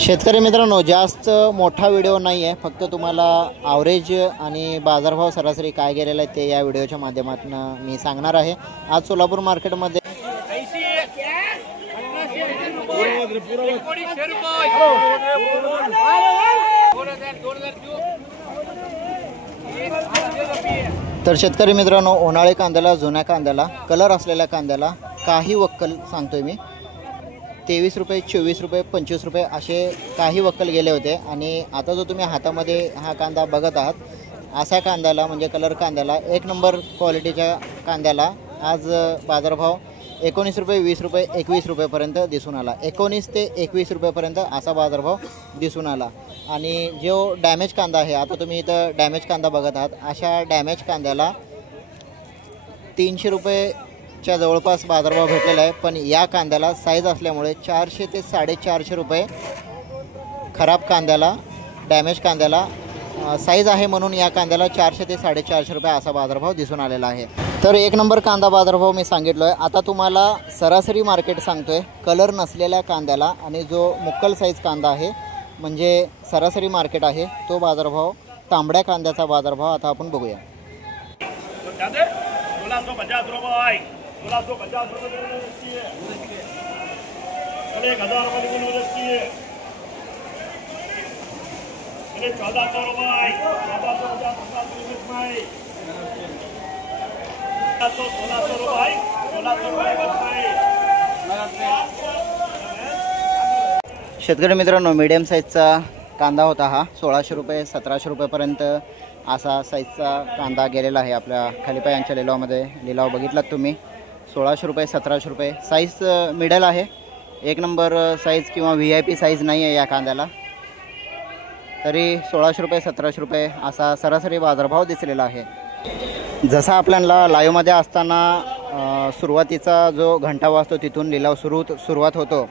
शेतकरी मित्रांनो, जास्त मोठा व्हिडिओ नाही आहे, फक्त तुम्हाला ॲव्हरेज आणि बाजारभाव सरासरी काय गेलेला आहे ते या व्हिडिओच्या माध्यमातून मी सांगणार आहे। आज सोलापूर मार्केटमध्ये तर शेतकरी मित्रांनो, उन्हाळी कांद्याला, जुन्या कांद्याला, कलर असलेल्या कांद्याला काही वक्कल सांगतोय मी 23 रुपये, 24 रुपये, 25 रुपये असे काही वक्कल गेले होते। आणि आता जो तुम्ही हातामध्ये हा कांदा बघत आहात, अशा कांद्याला म्हणजे कलर कांद्याला, एक नंबर क्वालिटीच्या कांद्याला आज बाजारभाव 19 रुपये, 20 रुपये, 21 रुपयेपर्यंत दिसून आला। 19 ते 21 रुपयेपर्यंत असा बाजारभाव दिसून आला। आणि जो डॅमेज कांदा आहे, आता तुम्ही इथं डॅमेज कांदा बघत आहात, अशा डॅमेज कांद्याला 300 रुपयेच्या जवळपास बाजारभाव भेटलेला आहे। पण या कांद्याला साईज असल्यामुळे 400 ते 450 रुपये खराब कांद्याला, डॅमेज कांद्याला साईज आहे म्हणून या कांद्याला 400 ते 450 रुपये असा बाजारभाव दिसून आलेला आहे। तर एक नंबर कांदा बाजारभाव मी सांगितलो आहे। आता तुम्हाला सरासरी मार्केट सांगतोय कलर नसलेल्या कांद्याला, आणि जो मुक्कल साईज कांदा आहे म्हणजे सरासरी मार्केट आहे, तो बाजारभाव, तांबड्या कांद्याचा बाजारभाव आता आपण बघूया। 1250 रुपये, 1250 रुपये, 1000 रुपये निघून जाते, 1400 रुपये, 1450 रुपये, 1600 रुपये, 1600 रुपये। शेतकरी मित्रांनो, मीडियम साईजचा कांदा होता हा, 1600 रुपये, 1700 रुपयेपर्यंत असा साईजचा कांदा गेलेला आहे। आपल्या खालीपाय यांच्या लिलावामध्ये लिलाव बघितलात तुम्ही, 1600 रुपये, 1700 रुपये, साईज मिडल आहे, एक नंबर साईज किंवा VIP साईज नाही आहे या कांद्याला, तरी 1600 रुपये, 1700 रुपये असा सरासरी बाजारभाव दिसलेला आहे। जसा आपल्याला लाईव्हमध्ये असताना सुरुवातीचा जो घंटा वाजतो तिथून लिलाव सुरुवात होतो,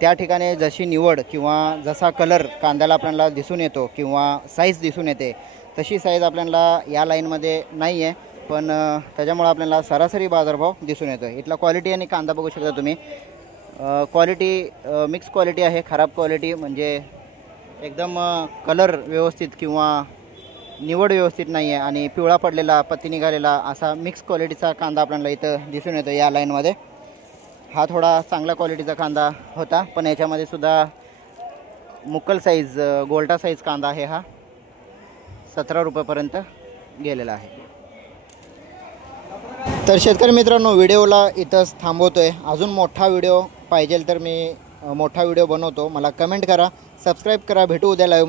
त्या ठिकाणी जशी निवड किंवा जसा कलर कांद्याला आपल्याला दिसून येतो किंवा साईज दिसून येते, तशी साईज आपल्याला या लाईनमध्ये नाही आहे, पण त्याच्यामुळे आपल्याला सरासरी बाजारभाव दिसून येतो। इथला क्वालिटी आणि कांदा बघू शकता तुम्ही, क्वालिटी मिक्स क्वालिटी आहे, खराब क्वालिटी म्हणजे एकदम कलर व्यवस्थित किंवा निवड व्यवस्थित नाही आहे, आणि पिवळा पडलेला, पत्ती निघालेला असा मिक्स क्वालिटीचा कांदा आपल्याला इथं दिसून येतो या लाईनमध्ये। हा थोडा चांगला क्वालिटीचा कांदा होता, पण याच्यामध्ये सुद्धा मुक्कल साईज, गोल्टा साईज कांदा आहे हा, 17 रुपयेपर्यंत गेलेला आहे। तर शेतकरी मित्रांनो, व्हिडिओला इथंच थांबवतोय। अजून मोठा व्हिडिओ पाहिजे तर मी मोठा व्हिडिओ बनवतो, मला कमेंट करा, सबस्क्राईब करा। भेटू उद्या लाईव्ह।